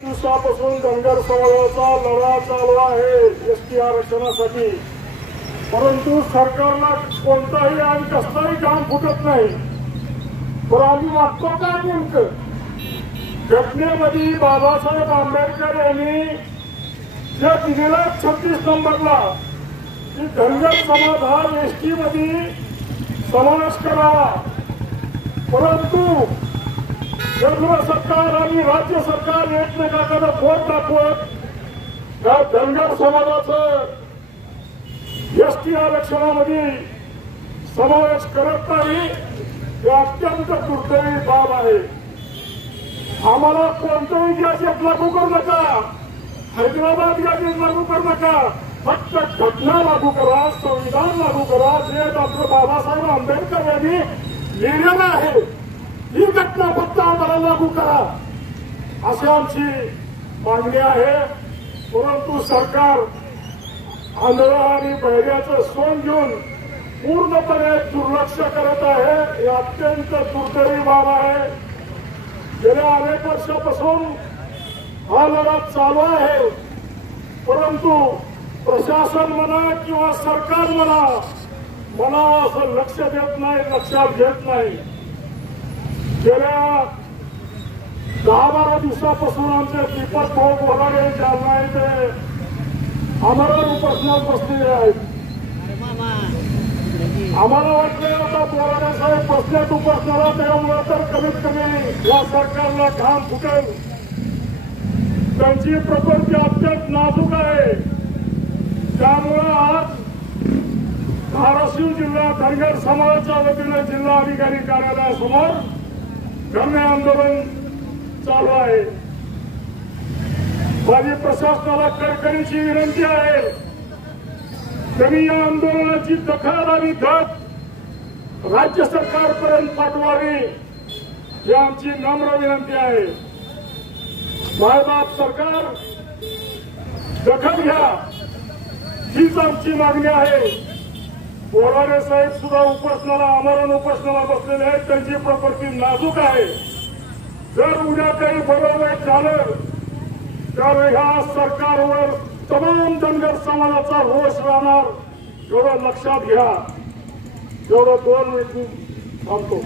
दिवसापासून धनगर समाजाचा लढा चालू आहे एसटी आरक्षणासाठी, परंतु सरकारला कोणताही आणि कसलाही काम फुटत नाही. पण आम्ही मागतो काय नेमकं? घटनेमध्ये बाबासाहेब आंबेडकर यांनी जे दिलेला 36 नंबरला की धनगर समाज हा एसटी मध्ये समावेश करावा, परंतु केंद्र सरकार आणि राज्य सरकार एकमेकांकडे बोट दाखवत त्या धनगर समाजाचं एसटी आरक्षणामध्ये समावेश करत नाही. हे अत्यंत दुर्दैवी बाब आहे. आम्हाला कोणतंही गॅजेट लागू करू नका, हैदराबाद गॅजेट लागू करू नका, फक्त घटना लागू करा, संविधान लागू करा, जे डॉक्टर बाबासाहेब आंबेडकर यांनी लिहिलेलं आहे ही घटना फक्त आम्हाला लागू करा, अशी आमची मागणी आहे. परंतु सरकार आंधळं आणि बहिऱ्याचं सोंग घेऊन पूर्णपणे दुर्लक्ष करत आहे. हे अत्यंत दुर्दैवी बाब आहे. गेल्या अनेक वर्षापासून हा लढा चालू आहे, परंतु प्रशासन म्हणा किंवा सरकार म्हणा म्हणावं असं लक्ष देत नाही, लक्षात घेत नाही. गेल्या 10-12 दिवसापासून आमचे दीपक भाऊ बोराडे जालना येथे आम्हाला उपोषणात बसलेले आहेत. आम्हाला वाटलं आता बोराडे साहेब बसल्यात उपोषणाला, त्यामुळे तर कमीत कमी या सरकारला घाम फुटेल. त्यांची प्रकृती अत्यंत नाजूक आहे. त्यामुळे आज धाराशिव जिल्हा धनगर समाजाच्या वतीने जिल्हा अधिकारी कार्यालयासमोर धरणे आंदोलन चालू आहे. माझी प्रशासनाला कळकळीची विनंती आहे, त्यांनी या आंदोलनाची दखल आणि धत राज्य सरकारपर्यंत पाठवावी ही आमची नम्र विनंती आहे. मायबाप सरकार दखल घ्या हीच आमची मागणी आहे. बोराडे साहेब सुद्धा उपोषणाला आमरण उपोषणाला बसलेले आहेत. त्यांची प्रकृती नाजूक आहे. जर उद्या काही बरं वाईट झालं तर ह्या सरकारवर तमाम धनगर समाजाचा रोष राहणार, एवढं लक्षात घ्या. एवढं 2 मिनिट थांबतो.